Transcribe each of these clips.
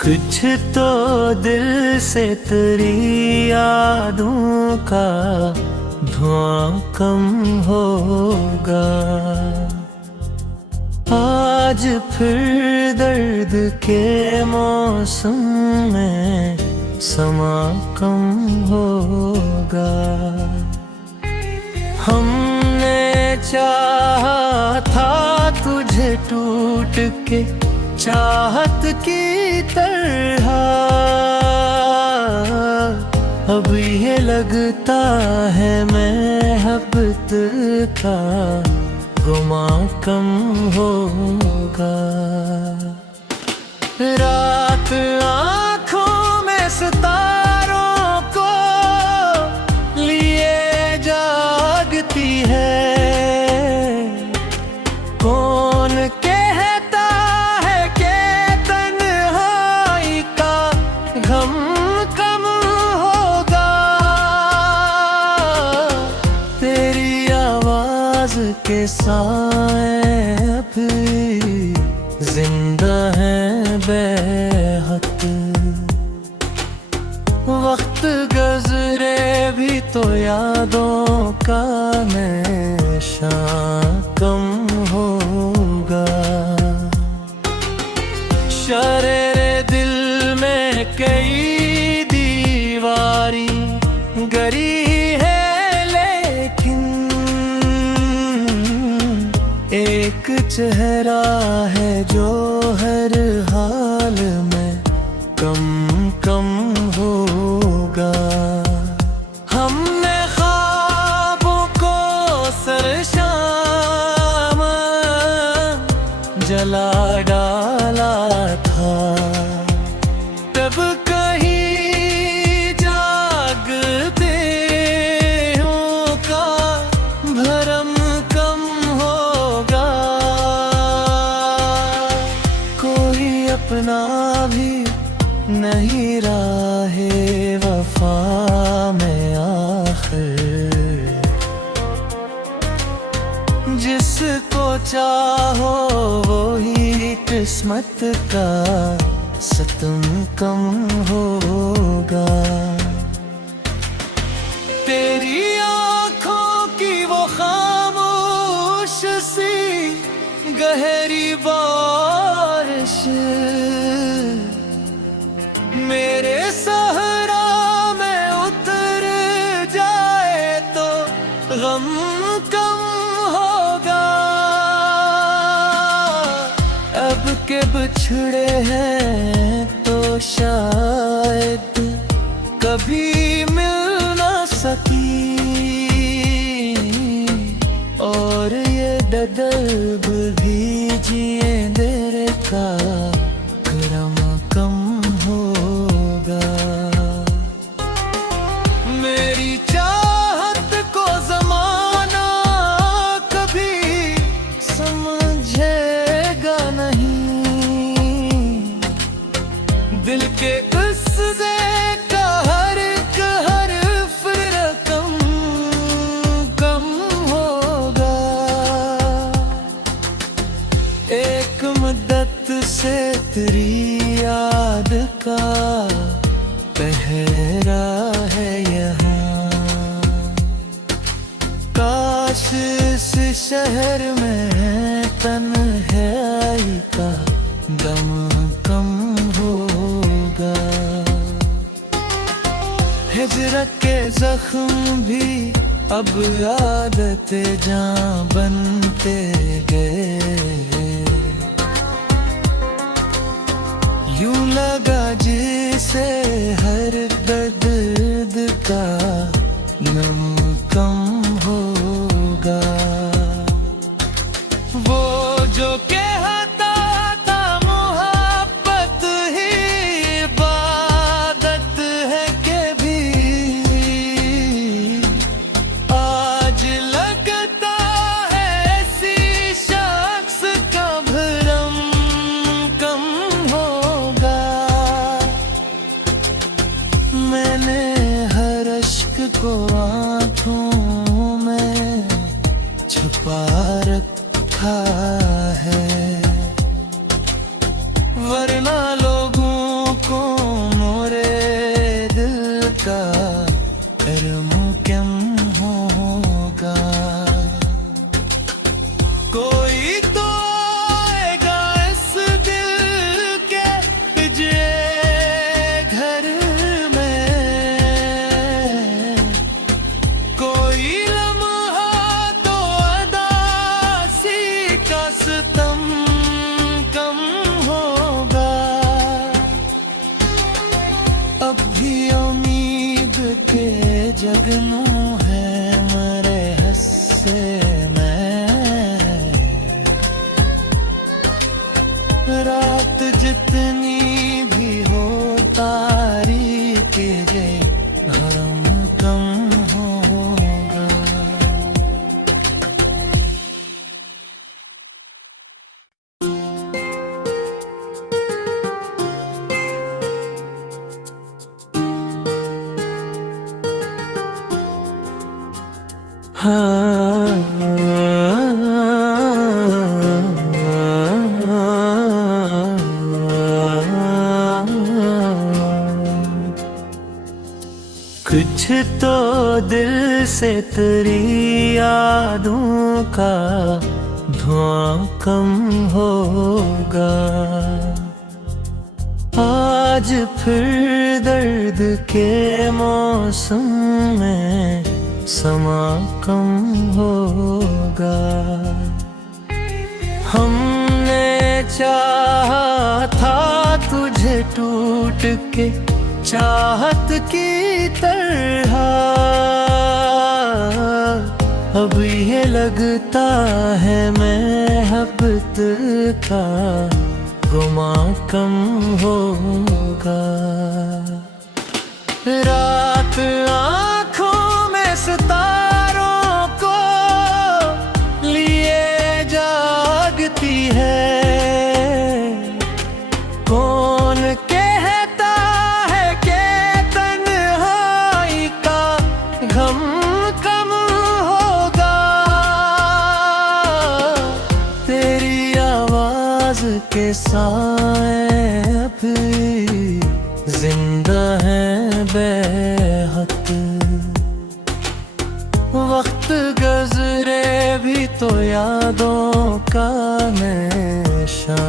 कुछ तो दिल से तेरी यादों का धुआं कम होगा। आज फिर दर्द के मौसम में समा कम होगा। हमने चाहा था तुझे टूट के चाहत की तरह, अब ये लगता है महबत का गुमा कम होगा। रात आँखों में सितारों को लिए जागती है। कौन कहता है कि तन्हाई का गम कम होगा। तेरी आवाज के साए अभी जिंदा है बेहद। वक्त गुज़रे भी तो यादों का नशा कम होगा। शरेरे दिल में कई दीवारी गरी है, लेकिन एक चेहरा है जो हर हाल में कम कम होगा। हमने ख्वाबों को सरशाम जला डाला था, तब कहीं जागते हों का भरम कम होगा। कोई अपना भी नहीं राहे वफा में आखिर। जिसको चाहो वो ही किस्मत का सितम कम होगा। तेरी आँखों की वो खामोश सी गहरी बारिश मेरे सहरा में उतर जाए तो गम कम होगा। अब के बिछड़े हैं तो शायद कभी मिल ना सकी, और ये दर्द भी जिए देर का करम कम होगा। मेरी चाहत को ज़माना कभी समझेगा नहीं। दिल के उस का हर हर्फ रकम कम होगा। एक मुद्दत से तेरी याद का पहरा है यहाँ। काश इस शहर में तन्हाई का दम कम होगा। हिजरत के जख्म भी अब आदत जां बनते गए। यूं लगा जिसे हर दर्द का नम कम होगा। वो जो कहता था मोहब्बत ही इबादत है के भी, आज लगता है ऐसी शख्स का भरम कम होगा। छुपा रखा है, वरना लोगों को मोरे दिल का इल्म क्या होगा। कोई तो आएगा इस दिल के पिंजरे घर में, कोई लम्हा तो अदासी का सितम कम होगा। अब भी उम्मीद के जगनू है मरे हस्से रात जितनी भी हो तारीख ये भरम कम होगा। कुछ तो दिल से तेरी यादों का धुआं कम होगा। आज फिर दर्द के मौसम में समा कम होगा। हमने चाहा था तुझे टूट के चाहत की तरह, अब ये लगता है महबत का गुमा कम होगा। रात आँखों में सितारों को लिए जागती है, कौन कहता है कि तन्हाई का गम कम होगा। तेरी आवाज के साए अभी जिंदा है बेहद, वक्त गुज़रे भी तो यादों का नशा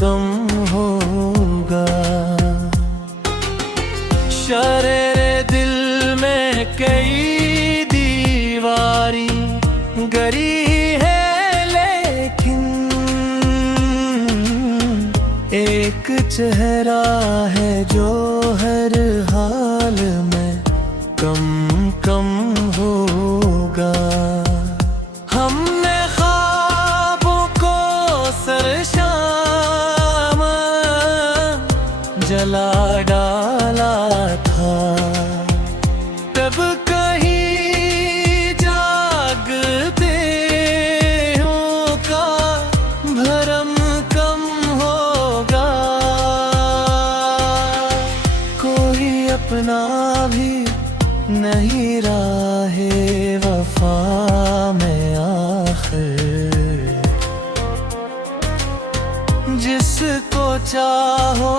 कम होगा। शरेरे दिल में कई दीवारी गरी है, लेकिन एक चेहरा है जो हर हाल में कम कम होगा। हमने ख्वाबों को सरशाम जला डाला था, तब कहीं जागते हों का भरम कम होगा। कोई अपना भी नहीं राहे वफा में आखिर, जिसको चाहो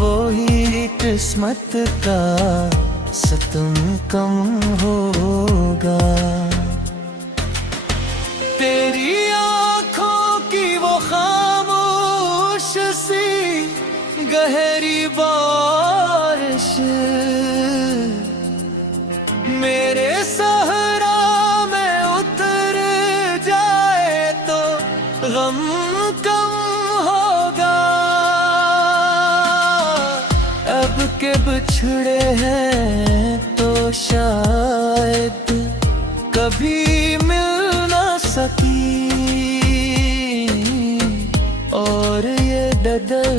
वो ही किस्मत का सितम कम होगा। तेरी आँखों की वो खामोश सी गहरी बारिश मेरे सहरा में उतर जाए तो गम कम होगा। अब के बिछड़े हैं तो शायद कभी मिल ना सकी, और ये डडल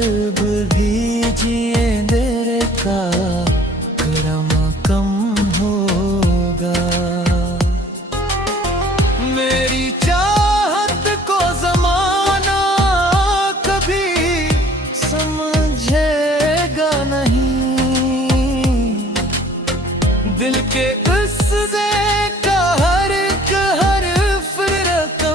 भी जिए देर का करम कम होगा। मेरी चाहत को ज़माना कभी समझेगा नहीं, दिल के उस का हर एक हर्फ रकम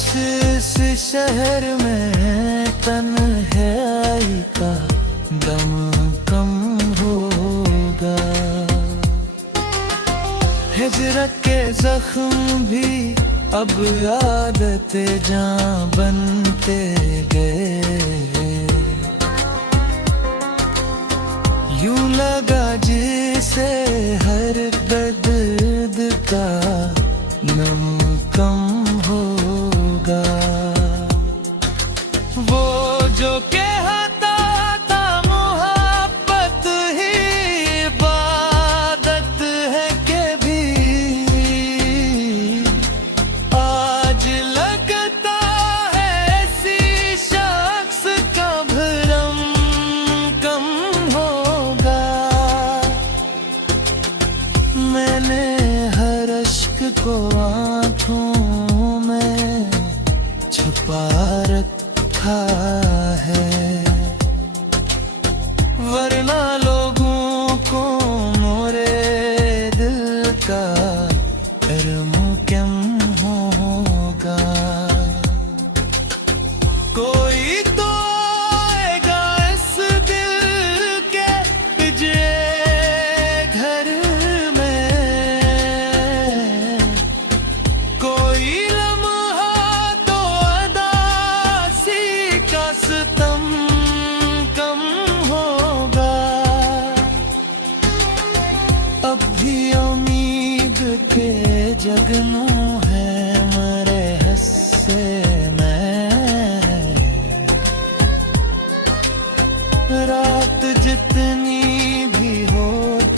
काश इस शहर में तन्हाई का दम कम होगा। हिजरत के जख्म भी अब आदत जां बनते गए। यूं लगा जिसे हर दर्द का नम कम होगा। वो जो कहता था मोहब्बत ही इबादत है के भी, आज लगता है ऐसी शख्स का भरम कम होगा। मैंने हर अश्क को आँखों में छुपा रखा है, वरना लोगों को मोरे दिल का कर्म कम होगा। कोई तो आएगा इस दिल के पिंजरे घर में, कोई लम्हा तो अदासी का सितम कम होगा। अब भी उम्मीद के जगनू है मरे हस्से में, रात जितनी भी हो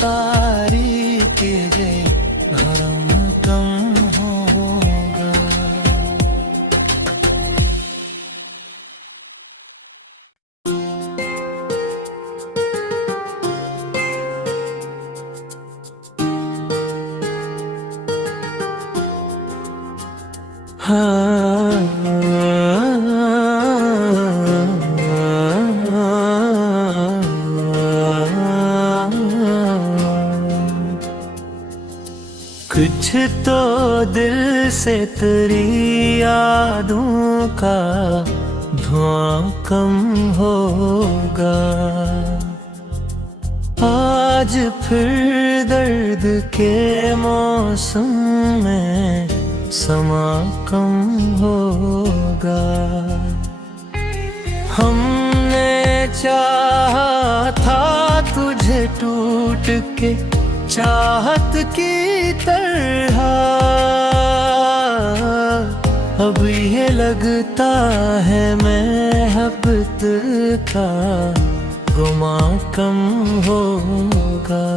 तारीख ये भरम कम होगा। कुछ तो दिल से तेरी यादों का धुआं कम होगा। आज फिर दर्द के मौसम में समा कम होगा। हमने चाहा था तुझे टूट के चाहत की तरह, अब ये लगता है महबत का गुमा कम होगा।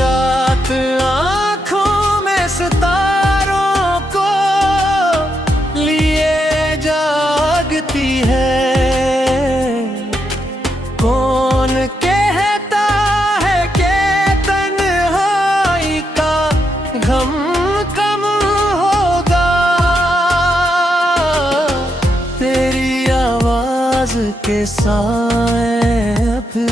रात आँखों में सितारों को लिए जागती है, कौन कहता है कि तन्हाई का गम कम होगा। तेरी आवाज के साए भी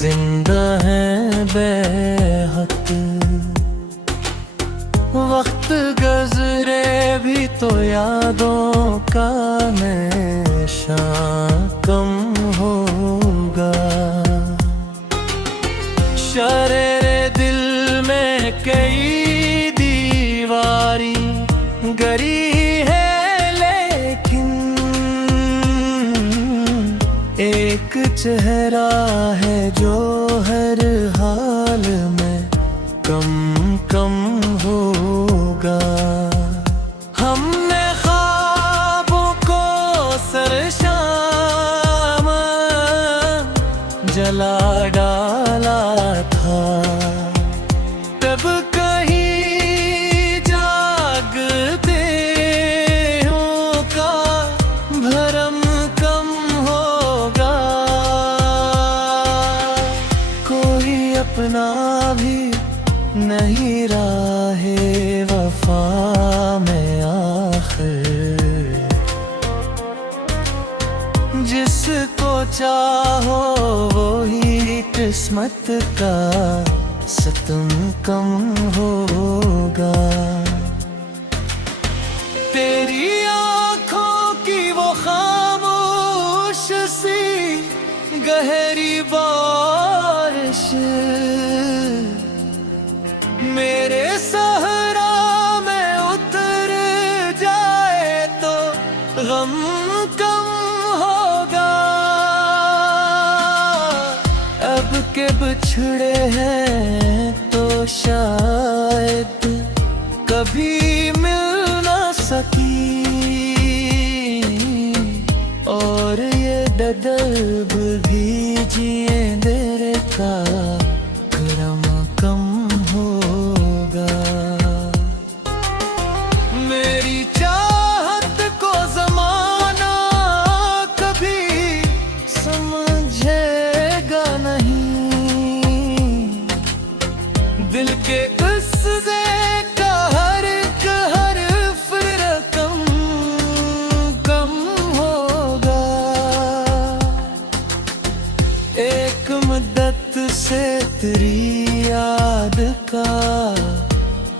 जिंदा है बेहद, वक्त गुजरे भी तो यादों का निशान कम होगा। शरेरे दिल में कई दीवारी गरी है, लेकिन एक चेहरा है जो हर हाल में कम कम होगा। हमने ख्वाबों को सरशाम जला डाला था, तब कहीं जागते हों का भरम कम होगा। कोई अपना भी नहीं राहे वफा में आखिर, जिसको चाहो वो ही किस्मत का सितम कम होगा। बिछड़े हैं तो शायद कभी मिल ना सकी, और ये डडल भी जिए देर का गरम कम होगा। मेरी चाहत को ज़माना कभी समझेगा नहीं, दिल के क़स्से का हर एक हर्फ रकम कम होगा। एक मुद्दत से तेरी याद का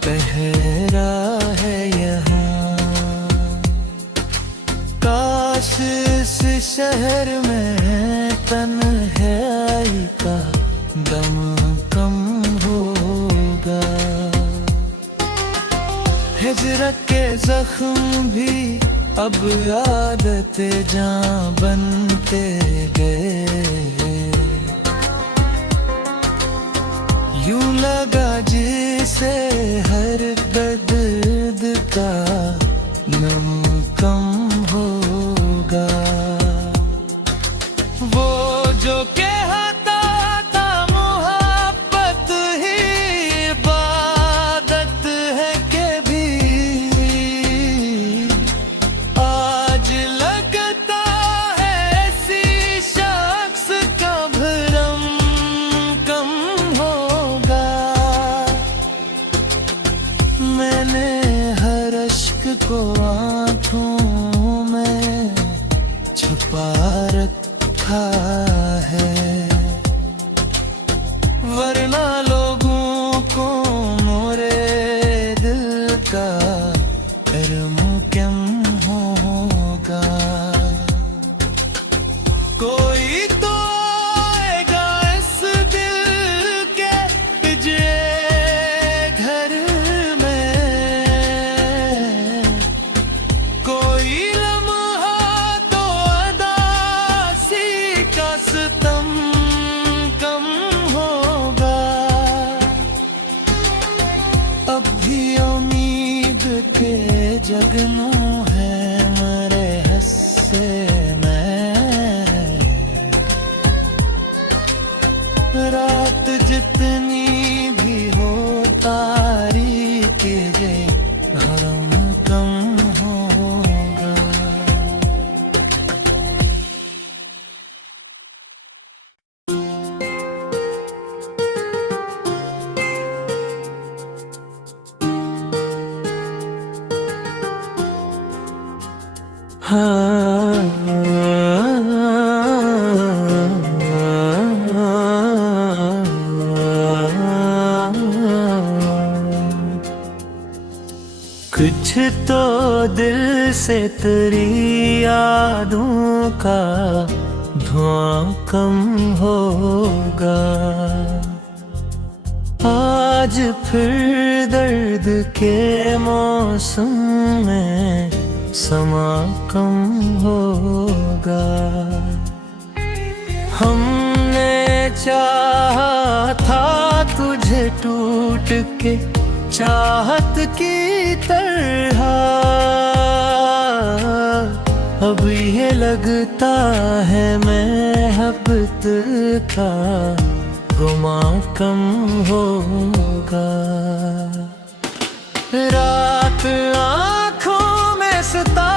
पहरा है यहाँ, काश इस शहर में तन्हाई का दम कम होगा। हिजरत के जख्म भी अब आदत जां बनते गए, यूं लगा जिसे हर दर्द का नम कम होगा। वो जो कहता था मोहब्बत ही इबादत है के भी, आज लगता है ऐसी शख्स का भरम कम होगा। मैंने हर अश्क को आँखों में छुपा रखा है, वरना लोगों को मोरे दिल का कर्म कम होगा। कोई तो आएगा इस दिल के पिंजरे घर में, कोई लम्हा तो अदासी का सितम कम होगा। अब भी उम्मीद के जगनू है मरे हस्से में, रात जितनी भी हो तारीख ये भरम कम होगा। कुछ तो दिल से तेरी यादों का धुआं कम होगा। आज फिर दर्द के मौसम में समा कम होगा। हमने चाहा था तुझे टूट के चाहत की तरह, अब ये लगता है महबत का गुमा कम होगा। रात आँखों में सता